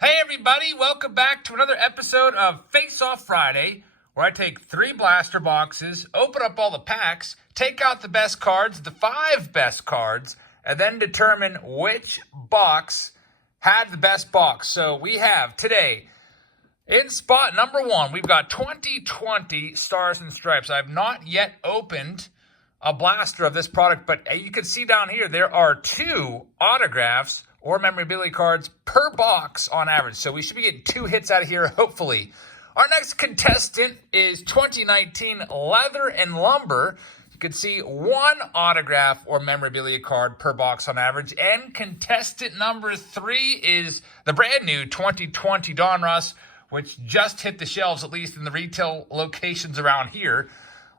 Hey everybody, welcome back to another episode of Face Off Friday, where I take 3 blaster boxes, open up all the packs, take out the best cards, the 5 best cards, and then determine which box had the best box. So we have today, in spot number 1, we've got 2020 Stars and Stripes. I've not yet opened a blaster of this product, but you can see down here there are 2 autographs or memorabilia cards per box on average. So we should be getting 2 hits out of here, hopefully. Our next contestant is 2019 Leather and Lumber. You can see 1 autograph or memorabilia card per box on average. And contestant number 3 is the brand new 2020 Donruss, which just hit the shelves, at least in the retail locations around here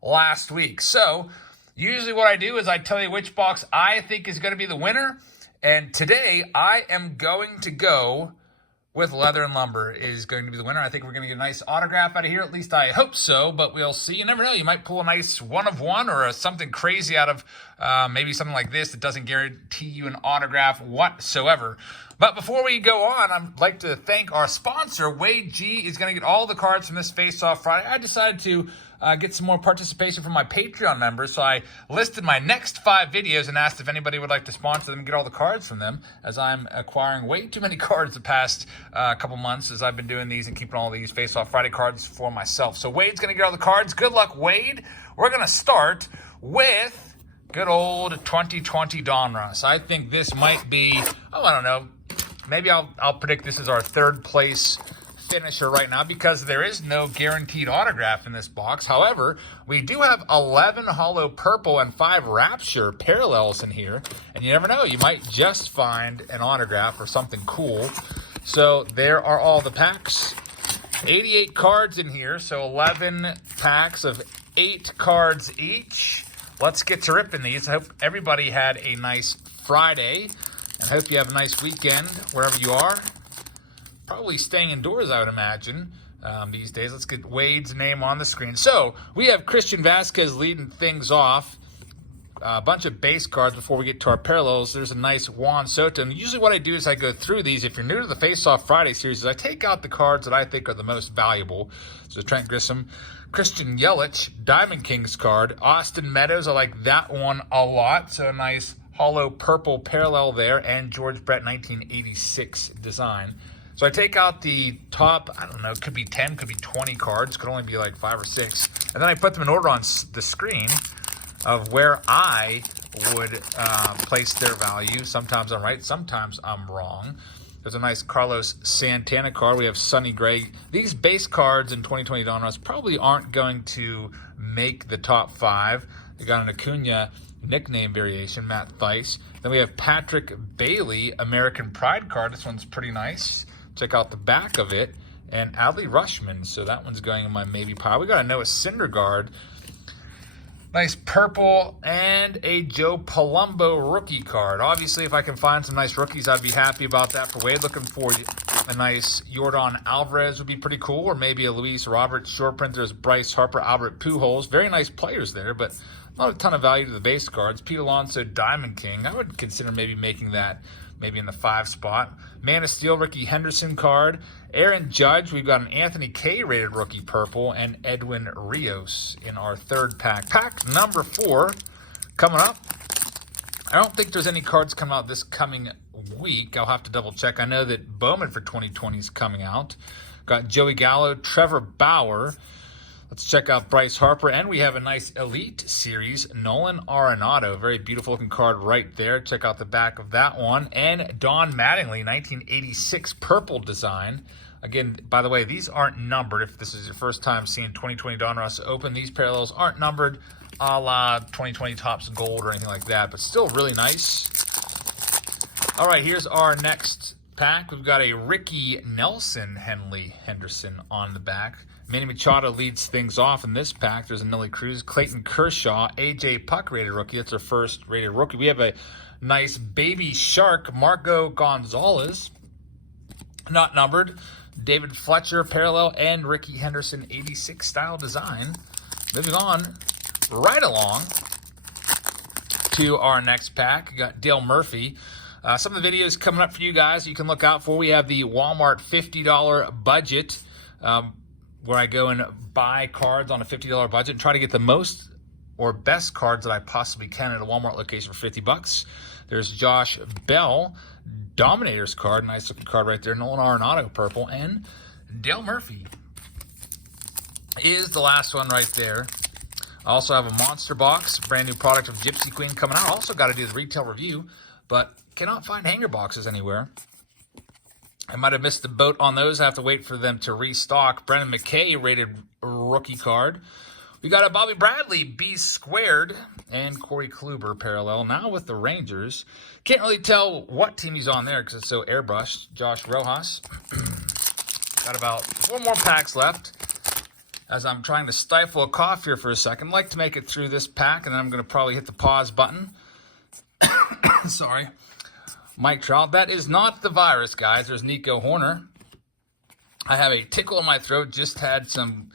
last week. So usually what I do is I tell you which box I think is going to be the winner. And today, I am going to go with Leather and Lumber is going to be the winner. I think we're going to get a nice autograph out of here. At least I hope so, but we'll see. You never know. You might pull a nice 1 of 1 or something crazy out of maybe something like this that doesn't guarantee you an autograph whatsoever. But before we go on, I'd like to thank our sponsor. Wade G is going to get all the cards from this Face Off Friday. I decided to get some more participation from my Patreon members, so I listed my next 5 videos and asked if anybody would like to sponsor them and get all the cards from them, as I'm acquiring way too many cards the past couple months as I've been doing these and keeping all these Face Off Friday cards for myself. So Wade's going to get all the cards. Good luck, Wade. We're going to start with good old 2020 Donruss. I think this might be, I don't know, maybe I'll predict this is our 3rd place finisher right now because there is no guaranteed autograph in this box. However, we do have 11 holo purple and 5 Rapture parallels in here, and you never know, you might just find an autograph or something cool. So there are all the packs. 88 cards in here, so 11 packs of 8 cards each. Let's get to ripping these. I hope everybody had a nice Friday, and I hope you have a nice weekend wherever you are. Probably staying indoors, I would imagine, these days. Let's get Wade's name on the screen. So we have Christian Vasquez leading things off. A bunch of base cards before we get to our parallels. There's a nice Juan Soto. And usually what I do is I go through these. If you're new to the Face Off Friday series, I take out the cards that I think are the most valuable. So Trent Grissom, Christian Yelich, Diamond Kings card, Austin Meadows. I like that one a lot. So a nice holo purple parallel there, and George Brett 1986 design. So I take out the top, I don't know, could be 10, could be 20 cards, could only be like 5 or 6. And then I put them in order on the screen of where I would place their value. Sometimes I'm right, sometimes I'm wrong. There's a nice Carlos Santana card. We have Sonny Gray. These base cards in 2020 Donruss probably aren't going to make the top 5. They got an Acuna nickname variation, Matt Thaiss. Then we have Patrick Bailey, American Pride card. This one's pretty nice. Check out the back of it. And Adley Rutschman, so that one's going in my maybe pile. We got a Noah Syndergaard. Nice purple and a Joe Palumbo rookie card. Obviously, if I can find some nice rookies, I'd be happy about that for Wade. Looking for a nice Yordan Alvarez would be pretty cool, or maybe a Luis Roberts short print. There's Bryce Harper, Albert Pujols. Very nice players there, but not a ton of value to the base cards. Pete Alonso, Diamond King. I would consider maybe making that maybe in the 5 spot. Man of Steel, Ricky Henderson card. Aaron Judge, we've got an Anthony K rated rookie purple, and Edwin Rios in our 3rd pack. Pack number 4 coming up. I don't think there's any cards coming out this coming week. I'll have to double check. I know that Bowman for 2020 is coming out. Got Joey Gallo, Trevor Bauer. Let's check out Bryce Harper, and we have a nice Elite Series, Nolan Arenado. Very beautiful looking card right there. Check out the back of that one. And Don Mattingly, 1986 purple design. Again, by the way, these aren't numbered. If this is your first time seeing 2020 Donruss open, these parallels aren't numbered a la 2020 Topps Gold or anything like that, but still really nice. All right, here's our next pack. We've got a Ricky Nelson Henderson on the back. Manny Machado leads things off in this pack. There's a Nelly Cruz, Clayton Kershaw, AJ Puck rated rookie. That's our first rated rookie. We have a nice baby shark, Marco Gonzalez, not numbered. David Fletcher parallel, and Ricky Henderson 86 style design. Moving on right along to our next pack. We got Dale Murphy. Some of the videos coming up for you guys you can look out for. We have the Walmart $50 budget, where I go and buy cards on a $50 budget and try to get the most or best cards that I possibly can at a Walmart location for $50. There's Josh Bell, Dominator's card, nice looking card right there. Nolan Arenado purple, and Dale Murphy is the last one right there. I also have a monster box, brand new product of Gypsy Queen coming out. Also got to do the retail review, but cannot find hanger boxes anywhere. I might have missed the boat on those. I have to wait for them to restock. Brendan McKay rated rookie card. We got a Bobby Bradley B squared and Corey Kluber parallel. Now with the Rangers. Can't really tell what team he's on there because it's so airbrushed. Josh Rojas. Got about 4 more packs left. As I'm trying to stifle a cough here for a second. I'd like to make it through this pack, and then I'm going to probably hit the pause button. Sorry. Mike Trout. That is not the virus, guys. There's Nico Horner. I have a tickle in my throat. Just had some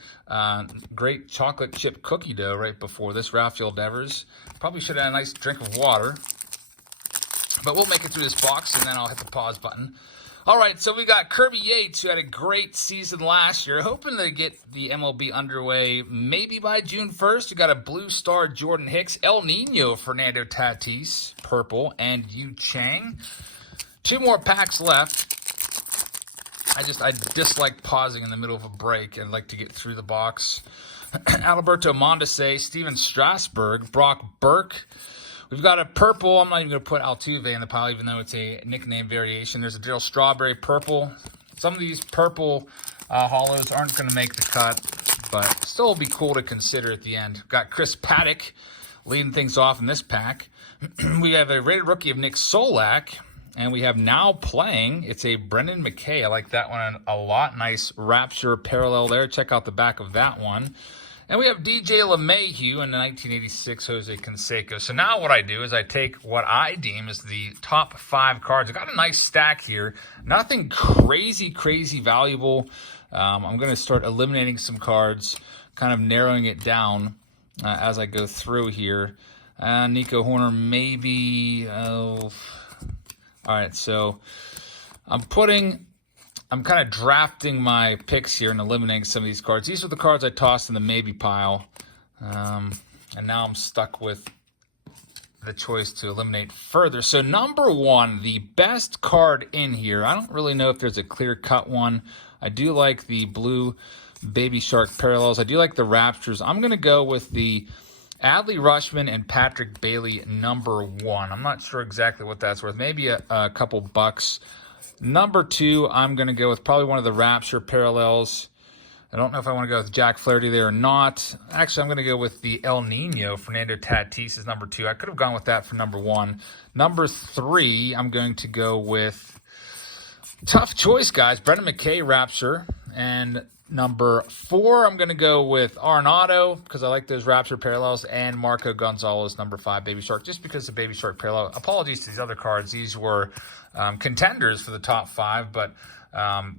great chocolate chip cookie dough right before this. Rafael Devers. Probably should have had a nice drink of water. But we'll make it through this box, and then I'll hit the pause button. All right, so we got Kirby Yates, who had a great season last year. Hoping to get the MLB underway maybe by June 1st. We got a Blue Star Jordan Hicks, El Nino Fernando Tatis, purple, and Yu Chang. 2 more packs left. I dislike pausing in the middle of a break and like to get through the box. Alberto Mondesi, Steven Strasburg, Brock Burke. We've got a purple. I'm not even going to put Altuve in the pile, even though it's a nickname variation. There's a Darryl Strawberry purple. Some of these purple hollows aren't going to make the cut, but still will be cool to consider at the end. Got Chris Paddock leading things off in this pack. We have a rated rookie of Nick Solak, and we have now playing. It's a Brendan McKay. I like that one a lot. Nice Rapture parallel there. Check out the back of that one. And we have DJ LeMahieu and the 1986 Jose Canseco. So now what I do is I take what I deem is the top 5 cards. I got a nice stack here. Nothing crazy valuable. I'm going to start eliminating some cards, kind of narrowing it down as I go through here. Nico Horner maybe. All right, so I'm kind of drafting my picks here and eliminating some of these cards. These are the cards I tossed in the maybe pile. And now I'm stuck with the choice to eliminate further. So number 1, the best card in here. I don't really know if there's a clear-cut one. I do like the blue Baby Shark parallels. I do like the Raptors. I'm going to go with the Adley Rutschman and Patrick Bailey number 1. I'm not sure exactly what that's worth. Maybe a couple bucks. Number 2, I'm going to go with probably one of the Rapture parallels. I don't know if I want to go with Jack Flaherty there or not. Actually, I'm going to go with the El Nino Fernando Tatis is number 2. I could have gone with that for number 1. Number 3, I'm going to go with, tough choice, guys, Brendan McKay Rapture. And number 4, I'm going to go with Arenado because I like those Rapture parallels, and Marco Gonzalez, number 5, Baby Shark, just because the Baby Shark parallel. Apologies to these other cards. These were contenders for the top 5, but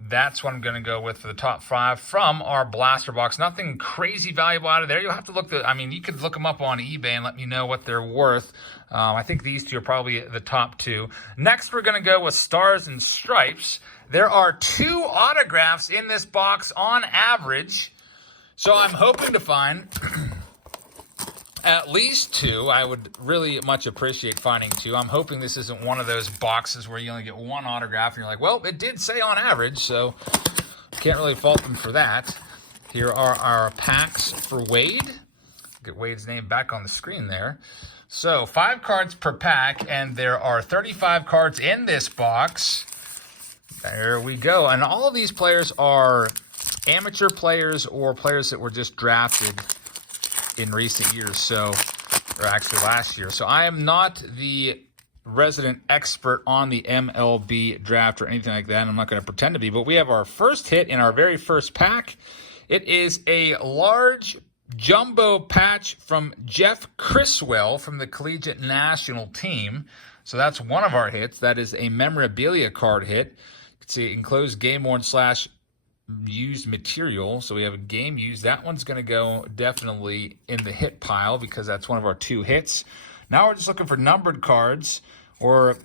that's what I'm going to go with for the top 5 from our blaster box. Nothing crazy valuable out of there. You'll have to look you could look them up on eBay and let me know what they're worth. I think these 2 are probably the top 2. Next, we're going to go with Stars and Stripes. There are 2 autographs in this box on average, so I'm hoping to find at least 2. I would really much appreciate finding 2. I'm hoping this isn't one of those boxes where you only get 1 autograph and you're like, well, it did say on average, so can't really fault them for that. Here are our packs for Wade. Get Wade's name back on the screen there. So 5 cards per pack, and there are 35 cards in this box. There we go. And all of these players are amateur players or players that were just drafted in recent years, or actually last year. So I am not the resident expert on the MLB draft or anything like that. I'm not going to pretend to be, but we have our first hit in our very first pack. It is a large jumbo patch from Jeff Criswell from the Collegiate National Team. So that's one of our hits. That is a memorabilia card hit. You can see enclosed game worn / used material. So we have a game used. That one's going to go definitely in the hit pile because that's one of our 2 hits. Now we're just looking for numbered cards or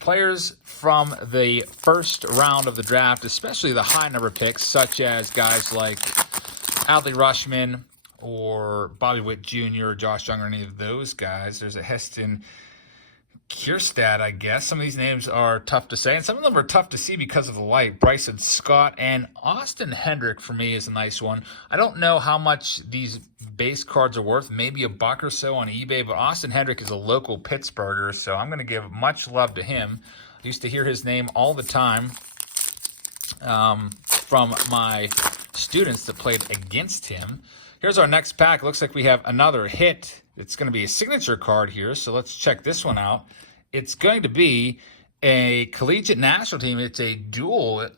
players from the first round of the draft, especially the high number picks, such as guys like Adley Rushman or Bobby Witt Jr. or Josh Young or any of those guys. There's a Heston Kierstad, I guess. Some of these names are tough to say, and some of them are tough to see because of the light. Bryson Scott and Austin Hendrick for me is a nice one. I don't know how much these base cards are worth, maybe $1 or so on eBay, but Austin Hendrick is a local Pittsburgher, so I'm going to give much love to him. I used to hear his name all the time from my students that played against him. Here's our next pack. Looks like we have another hit. It's going to be a signature card here, so let's check this one out. It's going to be a collegiate national team. It's a dual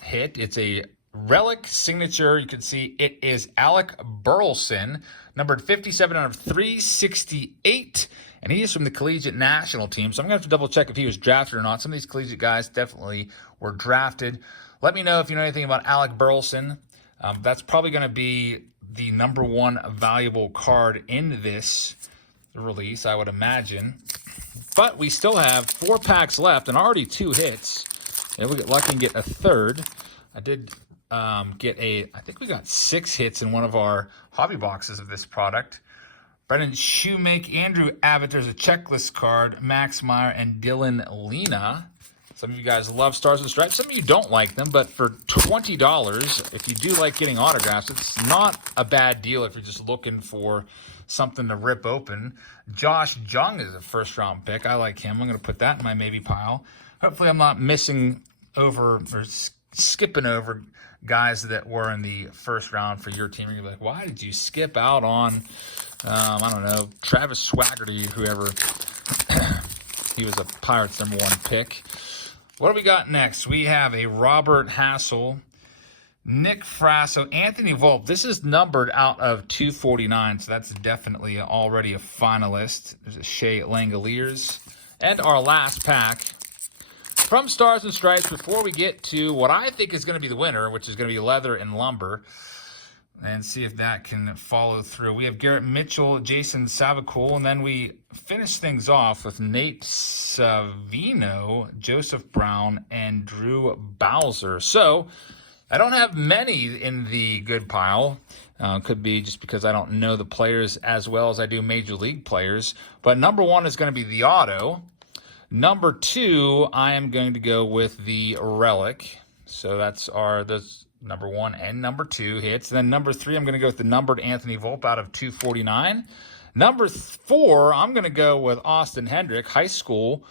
hit. It's a Relic signature. You can see it is Alec Burleson, numbered 57 out of 368, and he is from the collegiate national team. So I'm going to have to double check if he was drafted or not. Some of these collegiate guys definitely were drafted. Let me know if you know anything about Alec Burleson. That's probably going to be the #1 valuable card in this release, I would imagine. But we still have 4 packs left and already 2 hits. Maybe we'll get lucky and get a third. I did I think we got 6 hits in one of our hobby boxes of this product. Brendan Shoemake, Andrew Abbott, there's a checklist card, Max Meyer, and Dylan Lena. Some of you guys love Stars and Stripes. Some of you don't like them, but for $20, if you do like getting autographs, it's not a bad deal if you're just looking for something to rip open. Josh Jung is a first-round pick. I like him. I'm going to put that in my maybe pile. Hopefully I'm not missing over or skipping over guys that were in the first round for your team. You're like, why did you skip out on, I don't know, Travis Swaggerty, whoever. He was a Pirates #1 pick. What do we got next? We have a Robert Hassel, Nick Frasso, Anthony Volpe. This is numbered out of 249, so that's definitely already a finalist. There's a Shea Langoliers. And our last pack from Stars and Stripes before we get to what I think is going to be the winner, which is going to be Leather and Lumber, and see if that can follow through. We have Garrett Mitchell, Jason Savicule, and then we finish things off with Nate Savino, Joseph Brown, and Drew Bowser. So I don't have many in the good pile. Could be just because I don't know the players as well as I do Major League players. But #1 is going to be the auto. #2, I am going to go with the Relic. So that's the #1 and #2 hits. And then #3, I'm going to go with the numbered Anthony Volpe out of 249. #4, I'm going to go with Austin Hendrick, high school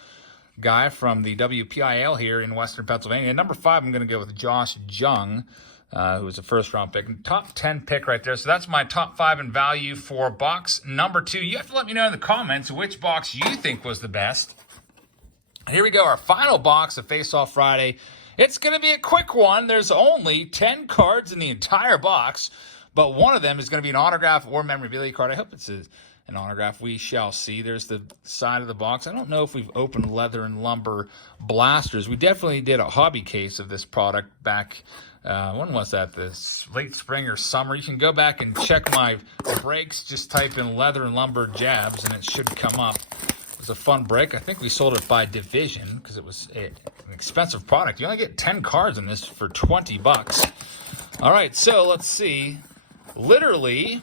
guy from the WPIL here in Western Pennsylvania. And #5, I'm going to go with Josh Jung, who was a first-round pick. Top 10 pick right there. So that's my top 5 in value for box #2. You have to let me know in the comments which box you think was the best. Here we go, our final box of Face Off Friday. It's going to be a quick one. There's only 10 cards in the entire box, but one of them is going to be an autograph or memorabilia card. I hope it's an autograph. We shall see. There's the side of the box. I don't know if we've opened Leather and Lumber blasters. We definitely did a hobby case of this product back, when was that? This late spring or summer. You can go back and check my breaks. Just type in Leather and Lumber jabs, and it should come up. It was a fun break. I think we sold it by division because it was an expensive product. You only get 10 cards in this for $20. All right, so let's see. Literally,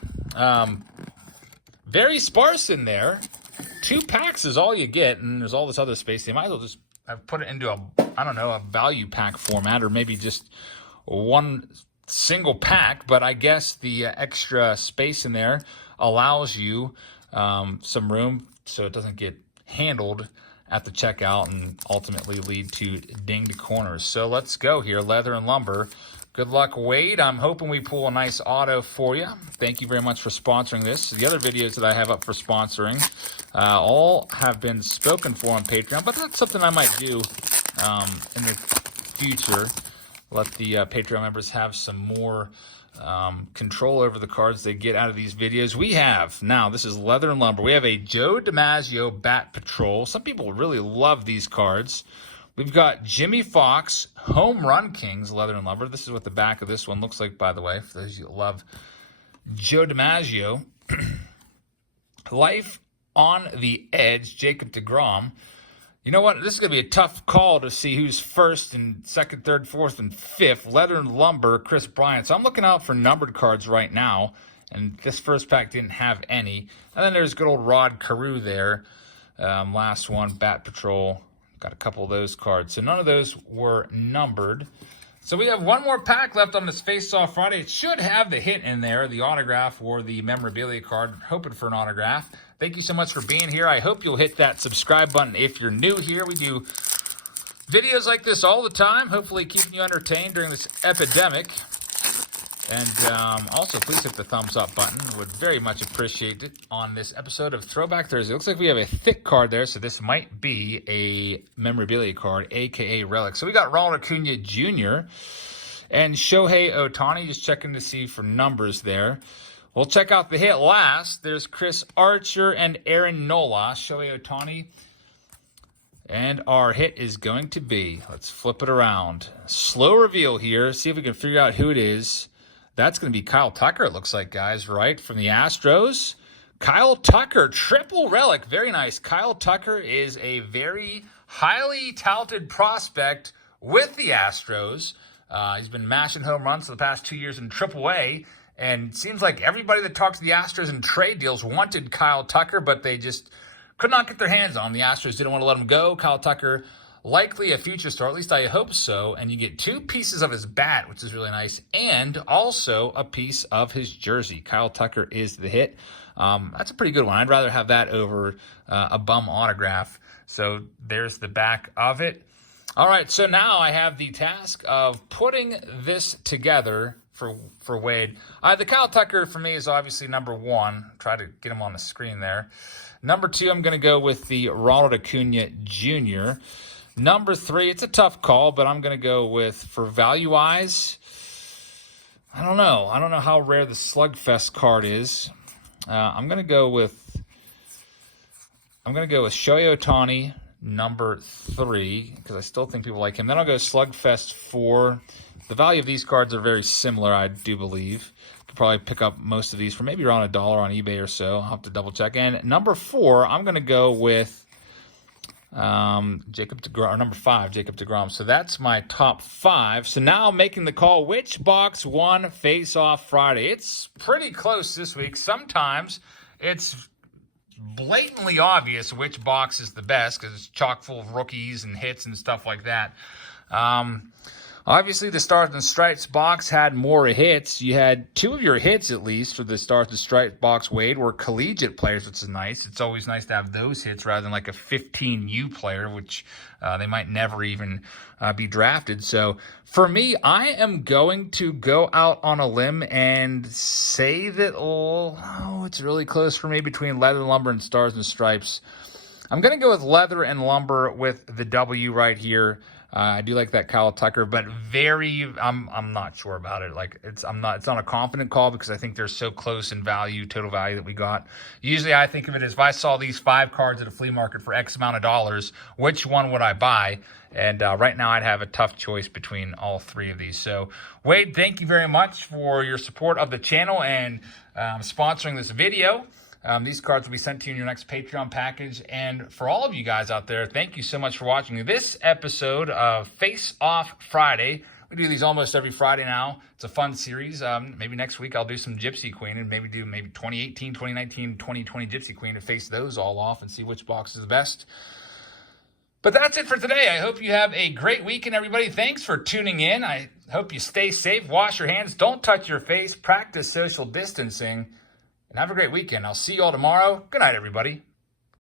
very sparse in there. 2 packs is all you get, and there's all this other space. They might as well just put it into a value pack format, or maybe just one single pack. But I guess the extra space in there allows you some room so it doesn't get handled at the checkout and ultimately lead to dinged corners. So let's go here, Leather and Lumber. Good luck, Wade. I'm hoping we pull a nice auto for you. Thank you very much for sponsoring this. The other videos that I have up for sponsoring all have been spoken for on Patreon, but that's something I might do in the future. Let the Patreon members have some more control over the cards they get out of these videos. We have, now this is Leather and Lumber. We have a Joe DiMaggio Bat Patrol. Some people really love these cards. We've got Jimmy Fox, Home Run Kings, Leather and Lumber. This is what the back of this one looks like, by the way, for those of you that love Joe DiMaggio. Life on the Edge, Jacob deGrom. You know what? This is going to be a tough call to see who's first and second, third, fourth, and fifth. Leather and Lumber, Chris Bryant. So I'm looking out for numbered cards right now. And this first pack didn't have any. And then there's good old Rod Carew there. Last one, Bat Patrol. Got a couple of those cards. So none of those were numbered. So we have one more pack left on this Face-Off Friday. It should have the hit in there, the autograph or the memorabilia card. Hoping for an autograph. Thank you so much for being here. I hope you'll hit that subscribe button if you're new here. We do videos like this all the time, hopefully keeping you entertained during this epidemic. And also, please hit the thumbs up button. Would very much appreciate it on this episode of Throwback Thursday. Looks like we have a thick card there, so this might be a memorabilia card, a.k.a. Relic. So we got Ronald Acuna Jr. and Shohei Ohtani, just checking to see for numbers there. We'll check out the hit last. There's Chris Archer and Aaron Nola, Shohei Ohtani. And our hit is going to be, let's flip it around. Slow reveal here. See if we can figure out who it is. That's going to be Kyle Tucker, it looks like, guys, right? From the Astros. Kyle Tucker, triple relic. Very nice. Kyle Tucker is a very highly touted prospect with the Astros. He's been mashing home runs for the past 2 years in AAA. And it seems like everybody that talked to the Astros in trade deals wanted Kyle Tucker, but they just could not get their hands on him. The Astros didn't want to let him go. Kyle Tucker, likely a future star, at least I hope so. And you get 2 pieces of his bat, which is really nice, and also a piece of his jersey. Kyle Tucker is the hit. That's a pretty good one. I'd rather have that over a bum autograph. So there's the back of it. All right, so now I have the task of putting this together for Wade. The Kyle Tucker for me is obviously number 1. Try to get him on the screen there. Number 2, I'm going to go with the Ronald Acuna Jr. Number 3, it's a tough call, but I'm going to go with, for value-wise, I don't know. I don't know how rare the Slugfest card is. I'm going to go with Shohei Ohtani, number 3, because I still think people like him. Then I'll go Slugfest 4. The value of these cards are very similar, I do believe. Could probably pick up most of these for maybe around $1 on eBay or so. I'll have to double check. And number 4, I'm going to go with Jacob DeGrom, or number 5, Jacob DeGrom. So that's my top 5. So now I'm making the call. Which box won Face-Off Friday? It's pretty close this week. Sometimes it's blatantly obvious which box is the best because it's chock full of rookies and hits and stuff like that. Obviously, the Stars and Stripes box had more hits. You had 2 of your hits, at least, for the Stars and Stripes box, Wade, were collegiate players, which is nice. It's always nice to have those hits rather than like a 15U player, which they might never even be drafted. So, for me, I am going to go out on a limb and say that, it's really close for me between Leather and Lumber and Stars and Stripes. I'm going to go with Leather and Lumber with the W right here. I do like that Kyle Tucker, but I'm not sure about it. It's not a confident call because I think they're so close in value, total value that we got. Usually I think of it as if I saw these 5 cards at a flea market for X amount of dollars, which one would I buy? And right now I'd have a tough choice between all 3 of these. So Wade, thank you very much for your support of the channel and sponsoring this video. These cards will be sent to you in your next Patreon package. And for all of you guys out there, thank you so much for watching this episode of Face Off Friday. We do these almost every Friday now. It's a fun series. Maybe next week I'll do some Gypsy Queen and maybe 2018, 2019, 2020 Gypsy Queen to face those all off and see which box is the best. But that's it for today. I hope you have a great weekend, everybody. Thanks for tuning in. I hope you stay safe, wash your hands, don't touch your face, practice social distancing. And have a great weekend. I'll see you all tomorrow. Good night, everybody.